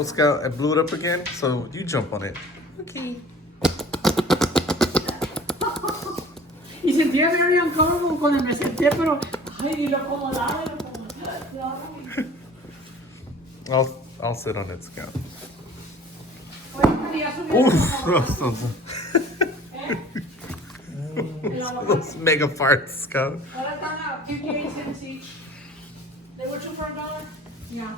Girl Scout and blew it up again. So you jump on it. Okay. Y sentía very uncomfortable cuando me senté, pero ay, y lo acomodaba. I'll sit on it, Scout. Ahorita ya subí. Those mega farts, Scout. Ahora están a 58 cents each. They were $2 for $1. Yeah.